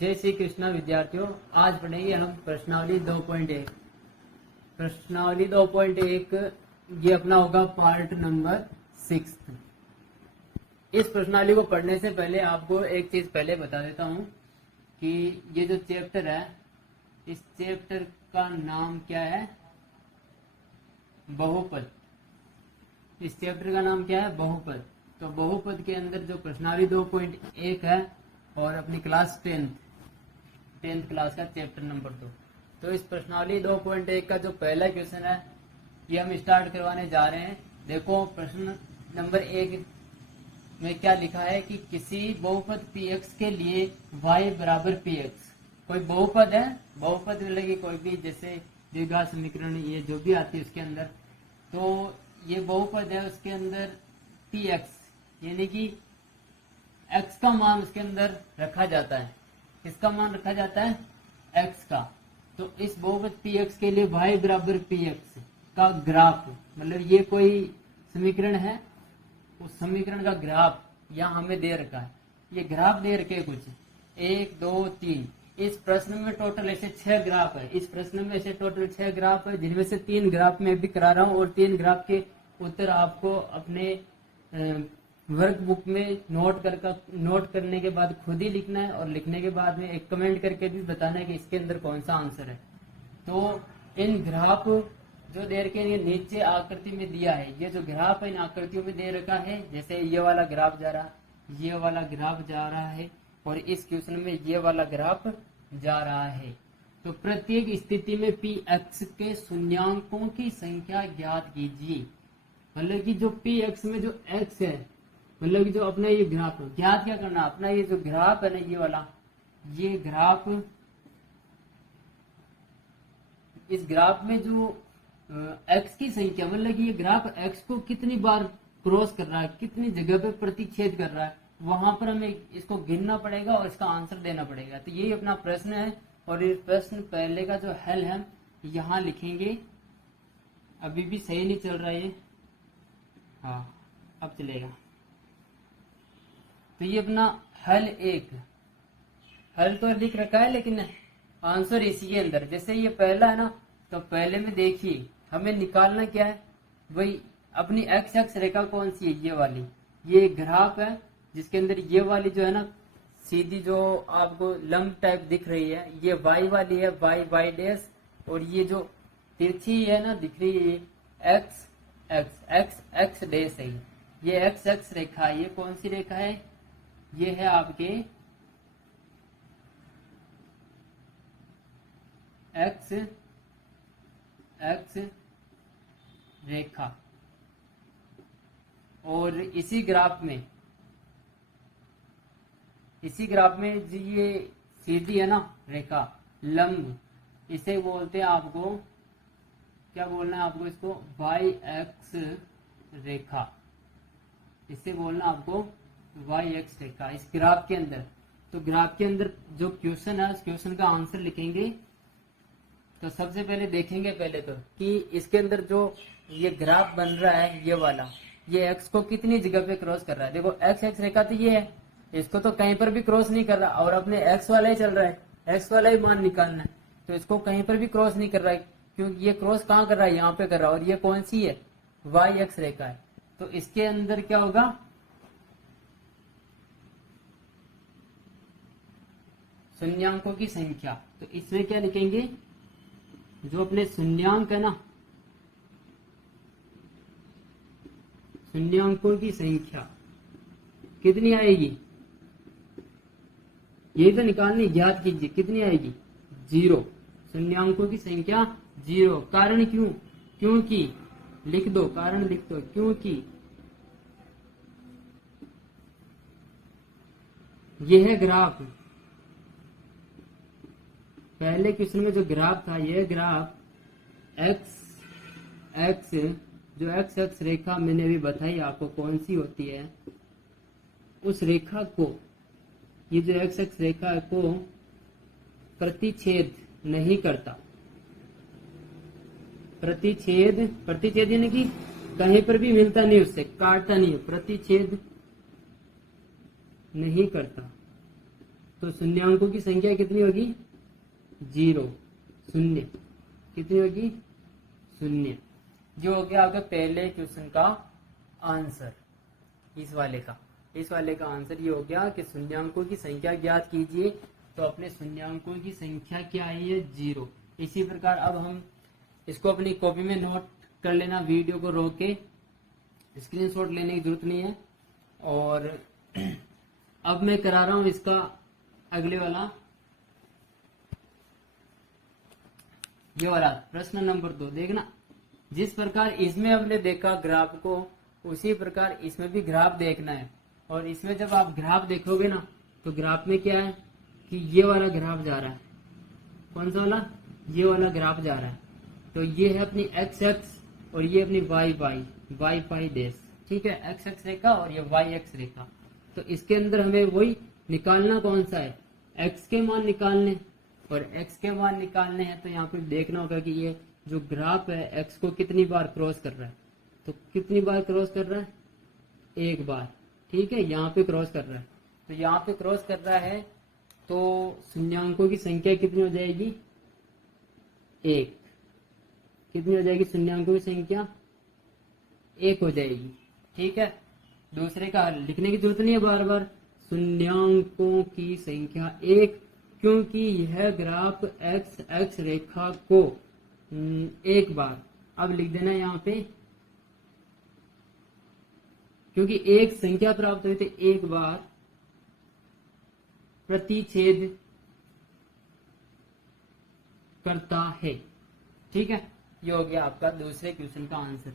जय श्री कृष्णा विद्यार्थियों, आज पढ़ेंगे हम प्रश्नावली 2.1। प्रश्नावली 2.1 ये अपना होगा पार्ट नंबर 6। इस प्रश्नावली को पढ़ने से पहले आपको एक चीज पहले बता देता हूँ कि ये जो चैप्टर है, इस चैप्टर का नाम क्या है? बहुपद। इस चैप्टर का नाम क्या है? बहुपद। तो बहुपद के अंदर जो प्रश्नावली 2.1 है और अपनी क्लास 10th क्लास का चैप्टर नंबर 2। तो इस प्रश्नावली 2.1 का जो पहला क्वेश्चन है ये हम स्टार्ट करवाने जा रहे हैं। देखो प्रश्न नंबर 1 में क्या लिखा है कि किसी बहुपद px के लिए y बराबर px। कोई बहुपद है, बहुपद मिलेगी कोई भी, जैसे द्विघात समीकरण ये जो भी आती है उसके अंदर, तो ये बहुपद है, उसके अंदर px यानी कि x का मान उसके अंदर रखा जाता है। किसका मान रखा जाता है? x का। तो इस बहुपद px के लिए y बराबर px का ग्राफ, मतलब ये कोई समीकरण है, उस समीकरण का ग्राफ यहाँ हमें दे रखा है। ये ग्राफ दे रखे कुछ 1 2 3। इस प्रश्न में टोटल ऐसे 6 ग्राफ है। इस प्रश्न में ऐसे टोटल 6 ग्राफ है, जिनमें से 3 ग्राफ में भी करा रहा हूँ और 3 ग्राफ के उत्तर आपको अपने वर्कबुक में नोट करने के बाद खुद ही लिखना है, और लिखने के बाद में एक कमेंट करके भी बताना है कि इसके अंदर कौन सा आंसर है। तो इन ग्राफ जो दे रखे ये नीचे आकृति में दिया है, ये जो ग्राफ है इन आकृतियों में दे रखा है। जैसे ये वाला ग्राफ जा रहा है, ये वाला ग्राफ जा रहा है, और इस क्वेश्चन में ये वाला ग्राफ जा रहा है। तो प्रत्येक स्थिति में px के शून्यांकों की संख्या ज्ञात कीजिए। मतलब कि जो px में जो x है, मतलब कि जो अपना ये ग्राफ ज्ञात क्या करना, अपना ये जो ग्राफ है ना, ये वाला, ये ग्राफ, इस ग्राफ में जो x की संख्या, मतलब कि ये ग्राफ x को कितनी बार क्रॉस कर रहा है, कितनी जगह पे प्रतिच्छेद कर रहा है, वहां पर हमें इसको गिनना पड़ेगा और इसका आंसर देना पड़ेगा। तो यही अपना प्रश्न है, और ये प्रश्न पहले का जो हल है यहाँ लिखेंगे। अभी भी सही नहीं चल रहा है, हाँ अब चलेगा। तो ये अपना हल 1, हल तो लिख रखा है लेकिन आंसर इसी के अंदर। जैसे ये पहला है ना, तो पहले में देखिए हमें निकालना क्या है, वही अपनी एक्स एक्स रेखा कौन सी है? ये वाली। ये ग्राफ है जिसके अंदर ये वाली जो है ना सीधी जो आपको लंब टाइप दिख रही है, ये वाई वाली है, वाई वाई डैश, और ये जो तिरछी है ना दिख रही है, x x x x dash है। ये एक्स एक्स रेखा, ये कौन सी रेखा है? ये है आपके एक्स एक्स रेखा। और इसी ग्राफ में जो ये सीधी है ना रेखा, लंब, इसे बोलते हैं आपको, क्या बोलना है आपको? इसको वाई एक्स रेखा। इसे बोलना आपको वाई एक्स रेखा इस ग्राफ के अंदर। तो ग्राफ के अंदर जो क्वेश्चन है उस क्वेश्चन का आंसर लिखेंगे। तो सबसे पहले देखेंगे पहले तो कि इसके अंदर जो ये ग्राफ बन रहा है, ये वाला, ये एक्स को कितनी जगह पे क्रॉस कर रहा है। देखो एक्स एक्स रेखा तो ये है, इसको तो कहीं पर भी क्रॉस नहीं कर रहा, और अपने एक्स वाला ही चल रहा है, एक्स वाला ही मान निकालना है। तो इसको कहीं पर भी क्रॉस नहीं कर रहा है, क्योंकि ये क्रॉस कहाँ कर रहा है? यहाँ पे कर रहा है, और ये कौन सी है? वाई एक्स रेखा है। तो इसके अंदर क्या होगा? शून्यांकों की संख्या। तो इसमें क्या लिखेंगे? जो अपने शून्यांक है ना, शून्यांकों की संख्या कितनी आएगी? यही तो निकालनी, ज्ञात कीजिए कितनी आएगी? 0। शून्यांकों की संख्या 0। कारण क्यों? क्योंकि, लिख दो कारण, लिख दो, क्योंकि यह है ग्राफ। पहले क्वेश्चन में जो ग्राफ था, यह ग्राफ एक्स एक्स, जो एक्स एक्स रेखा मैंने अभी बताई आपको कौन सी होती है, उस रेखा को, ये जो एक्स एक्स रेखा को प्रतिच्छेद नहीं करता। प्रतिच्छेद यानी कि कहीं पर भी मिलता नहीं, उससे काटता नहीं, प्रतिच्छेद नहीं करता। तो शून्यांकों की संख्या कितनी होगी? 0 शून्य। कितनी होगी? शून्य। जो हो गया आपका पहले क्वेश्चन का आंसर। इस वाले का आंसर ये हो गया कि शून्यांकों की संख्या ज्ञात कीजिए। तो अपने शून्यांकों की संख्या क्या आई है? 0। इसी प्रकार अब हम इसको अपनी कॉपी में नोट कर लेना, वीडियो को रोक के स्क्रीनशॉट लेने की जरूरत नहीं है। और अब मैं करा रहा हूं इसका अगले वाला, ये वाला प्रश्न नंबर 2। देखना, जिस प्रकार इसमें हमने देखा ग्राफ को, उसी प्रकार इसमें भी ग्राफ देखना है। और इसमें जब आप ग्राफ देखोगे ना, तो ग्राफ में क्या है कि ये वाला ग्राफ जा रहा है। कौन सा वाला? ये वाला ग्राफ जा रहा है। तो ये है अपनी एक्स एक्स और ये अपनी वाई पाई डैश। ठीक है, एक्स एक्स रेखा और ये वाई एक्स रेखा। तो इसके अंदर हमें वही निकालना कौन सा है? एक्स के मान निकालने। और एक्स के मान निकालने हैं तो यहाँ पे देखना होगा कि ये जो ग्राफ है एक्स को कितनी बार क्रॉस कर रहा है। तो कितनी बार क्रॉस कर रहा है? एक बार। ठीक है, यहाँ पे क्रॉस कर रहा है। तो यहाँ पे क्रॉस कर रहा है तो शून्यांकों की संख्या कितनी हो जाएगी? 1। कितनी हो जाएगी शून्यांकों की संख्या? 1 हो जाएगी। ठीक है, दूसरे का लिखने की जरूरत नहीं है बार बार। शून्यांकों की संख्या 1, क्योंकि यह ग्राफ एक्स एक्स रेखा को एक बार, अब लिख देना यहाँ पे, क्योंकि एक संख्या प्राप्त हुई थी, एक बार प्रतिच्छेद करता है। ठीक है, ये हो गया आपका दूसरे क्वेश्चन का आंसर।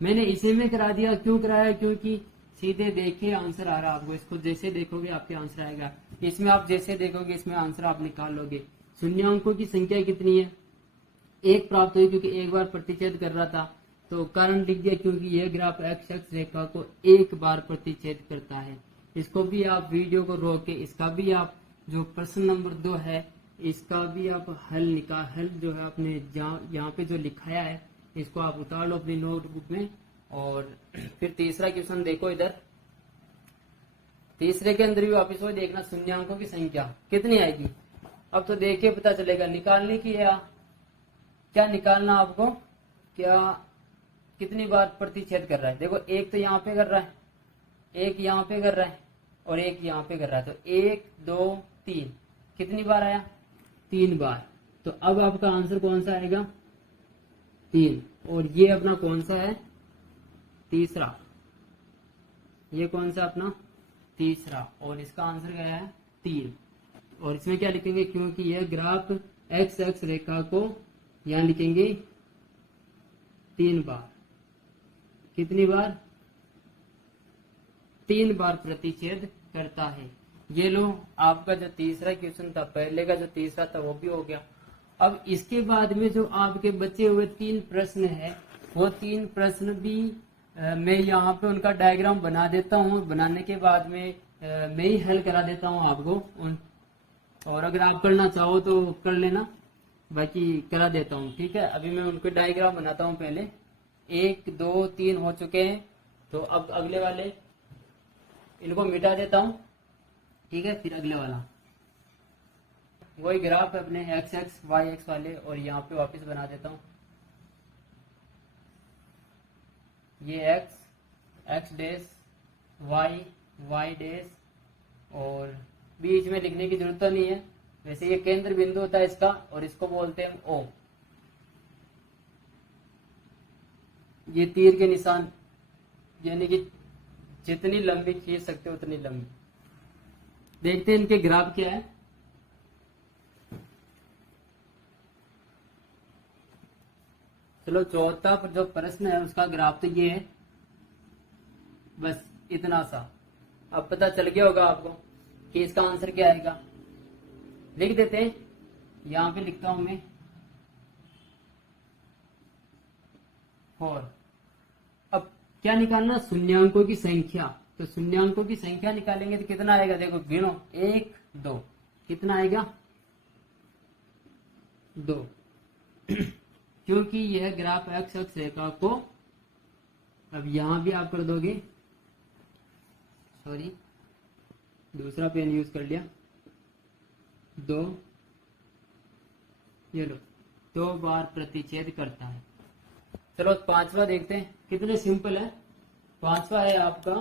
मैंने इसी में करा दिया। क्यों कराया? क्योंकि सीधे देखे आंसर आ रहा है आपको। इसको जैसे देखोगे आपके आंसर आएगा। इसमें आप जैसे देखोगे इसमें आंसर आप निकाल लोगे। शून्यांकों की संख्या कितनी है? 1 प्राप्त हुई, क्योंकि एक बार प्रतिच्छेद कर रहा था। तो कारण लिख दिया, क्योंकि यह ग्राफ एक्स एक्स रेखा को एक बार प्रतिच्छेद करता है। इसको भी आप वीडियो को रोक के, इसका भी आप जो प्रश्न नंबर 2 है, इसका भी आप हल जो है अपने यहाँ पे जो लिखाया है, इसको आप उतार लो अपनी नोटबुक में। और फिर तीसरा क्वेश्चन देखो इधर। तीसरे के अंदर भी वापिस वो देखना, शून्यांकों की संख्या कितनी आएगी। अब तो देखिए पता चलेगा। निकालने की है क्या? निकालना आपको क्या, कितनी बार प्रतिच्छेद कर रहा है। देखो, एक तो यहाँ पे कर रहा है, एक यहाँ पे कर रहा है और एक यहाँ पे कर रहा है। तो 1 2 3 कितनी बार आया? 3 बार। तो अब आपका आंसर कौन सा आएगा? 3। और ये अपना कौन सा है? तीसरा। ये कौन सा अपना? तीसरा। और इसका आंसर क्या है? 3। और इसमें क्या लिखेंगे? क्योंकि यह ग्राफ एक्स एक्स रेखा को यहां लिखेंगे 3 बार। कितनी बार? 3 बार प्रतिच्छेद करता है। ये लो, आपका जो तीसरा क्वेश्चन था, पहले का जो तीसरा था वो भी हो गया। अब इसके बाद में जो आपके बचे हुए 3 प्रश्न है, वो 3 प्रश्न भी मैं यहाँ पे उनका डायग्राम बना देता हूँ। बनाने के बाद में मैं ही हल करा देता हूँ आपको। और अगर आप करना चाहो तो कर लेना, बाकी करा देता हूँ। ठीक है, अभी मैं उनके डायग्राम बनाता हूँ। पहले 1 2 3 हो चुके हैं। तो अब अगले वाले इनको मिटा देता हूँ। ठीक है, फिर अगले वाला वही ग्राफ है अपने एक्स एक्स वाई एक्स वाले, और यहाँ पे वापस बना देता हूँ। ये एक्स डैश वाई डैश, और बीच में लिखने की जरूरत नहीं है। वैसे ये केंद्र बिंदु होता है इसका, और इसको बोलते हैं ओ। ये तीर के निशान, यानी कि जितनी लंबी खींच सकते हो उतनी लंबी। देखते हैं इनके ग्राफ क्या है। चलो, चौथा जो प्रश्न है उसका ग्राफ तो ये है, बस इतना सा। अब पता चल गया होगा आपको कि इसका आंसर क्या आएगा। लिख देते हैं, यहां पे लिखता हूं मैं 4। अब क्या निकालना? शून्यांकों की संख्या। तो शून्यांकों की संख्या निकालेंगे तो कितना आएगा? देखो, गिनो 1 2, कितना आएगा? 2। क्योंकि यह ग्राफ एक्स एक्स रेखा को, अब यहां भी आप कर दोगे, सॉरी दूसरा पेन यूज कर लिया। दो, ये लो, 2 बार प्रतिच्छेद करता है। चलो 5वां देखते हैं, कितने सिंपल है। 5वां है आपका,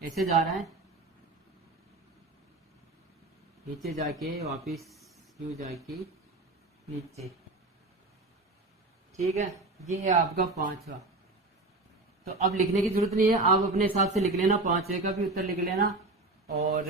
ऐसे जा रहा है, नीचे जाके वापिस यूं जाके नीचे, ठीक है। ये है आपका 5वां। तो अब लिखने की जरूरत नहीं है, आप अपने हिसाब से लिख लेना, 5वें का भी उत्तर लिख लेना और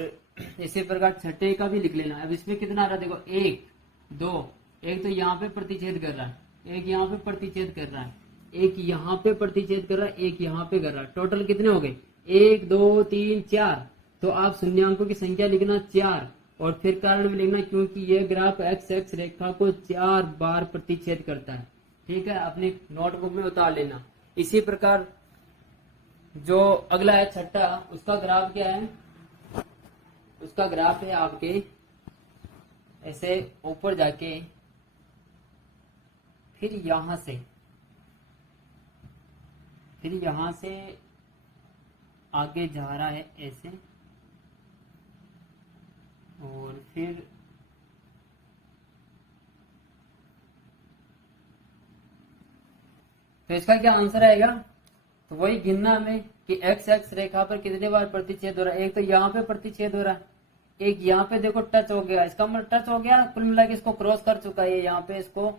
इसी प्रकार 6ठे का भी लिख लेना। अब इसमें कितना आ रहा है देखो, 1 2, एक तो यहाँ पे प्रतिच्छेद कर रहा है, एक यहाँ पे प्रतिच्छेद कर रहा है, एक यहाँ पे प्रतिच्छेद कर रहा है, एक यहाँ पे कर रहा है। टोटल कितने हो गए, 1 2 3 4। तो आप शून्यांकों की संख्या लिखना 4 और फिर कारण भी लिखना, क्योंकि यह ग्राफ एक्स एक्स रेखा को 4 बार प्रतिच्छेद करता है। ठीक है, अपनी नोटबुक में उतार लेना। इसी प्रकार जो अगला है 6ठा, उसका ग्राफ क्या है, उसका ग्राफ है आपके ऐसे ऊपर जाके फिर यहां से आगे जा रहा है ऐसे, और फिर तो इसका क्या आंसर आएगा, तो वही गिनना हमें कि एक्स एक्स रेखा पर कितने बार प्रतिच्छेद हो रहा है। एक तो यहाँ पे प्रतिच्छेद हो रहा है, एक यहाँ पे देखो टच हो गया, इसका मतलब टच हो गया, कुल मिला के इसको क्रॉस कर चुका है, यहाँ पे इसको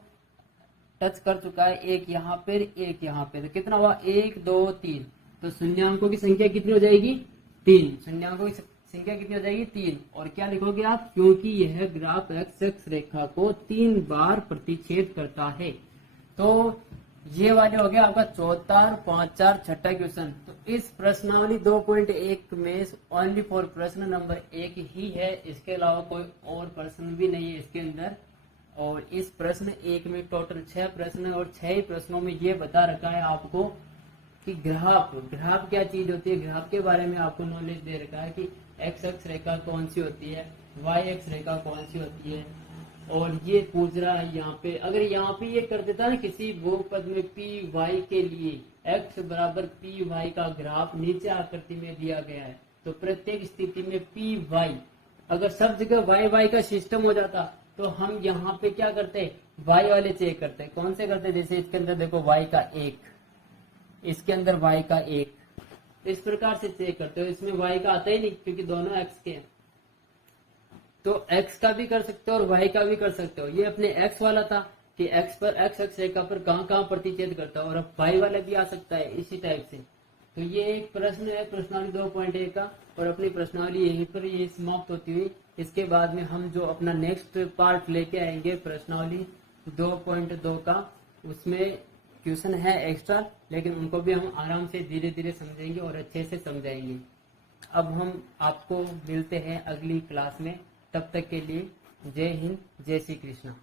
टच कर चुका है, एक यहाँ पे एक यहाँ पे, तो कितना हुआ 1 2 3। तो शून्यांकों की संख्या कितनी हो जाएगी 3, शून्यांकों की संख्या कितनी हो जाएगी 3। और क्या लिखोगे आप, क्योंकि यह ग्राफ एक्स एक्स रेखा को 3 बार प्रतिच्छेद करता है। तो ये वाले हो गया आपका 4, 5, 4 6ठा क्वेश्चन। तो इस प्रश्नावली 2.1 में ओनली फॉर प्रश्न नंबर 1 ही है, इसके अलावा कोई और प्रश्न भी नहीं है इसके अंदर। और इस प्रश्न 1 में टोटल 6 प्रश्न है और 6 ही प्रश्नों में ये बता रखा है आपको कि ग्राफ क्या चीज होती है, ग्राफ के बारे में आपको नॉलेज दे रखा है कि एक्स एक्स रेखा कौन सी होती है, वाई एक्स रेखा कौन सी होती है। और ये पूछ रहा है यहाँ पे, अगर यहाँ पे ये कर देता है ना किसी बहुपद में पी वाई के लिए एक्स बराबर पी वाई का ग्राफ नीचे आकृति में दिया गया है, तो प्रत्येक स्थिति में पी वाई, अगर सब जगह वाई वाई का सिस्टम हो जाता तो हम यहाँ पे क्या करते, वाई वाले चेक करते। कौन से करते, जैसे इसके अंदर देखो वाई का 1, इसके अंदर वाई का 1, इस प्रकार से चेक करते हो। इसमें वाई का आता ही नहीं क्योंकि दोनों एक्स के हैं, तो x का भी कर सकते हो और y का भी कर सकते हो। ये अपने x वाला था कि x पर x एक्स रेखा पर कहाँ कहाँ प्रतिच्छेद करता है, और अब y वाला भी आ सकता है इसी टाइप से। तो ये एक प्रश्न है प्रश्नावली 2.1 का, और अपनी प्रश्नावली यहीं पर ये समाप्त होती हुई। इसके बाद में हम जो अपना नेक्स्ट पार्ट लेके आएंगे प्रश्नावली 2.2 का, उसमें क्वेश्चन है एक्स्ट्रा, लेकिन उनको भी हम आराम से धीरे धीरे समझेंगे और अच्छे से समझाएंगे। अब हम आपको मिलते हैं अगली क्लास में, तब तक के लिए जय हिंद, जय श्री कृष्णा।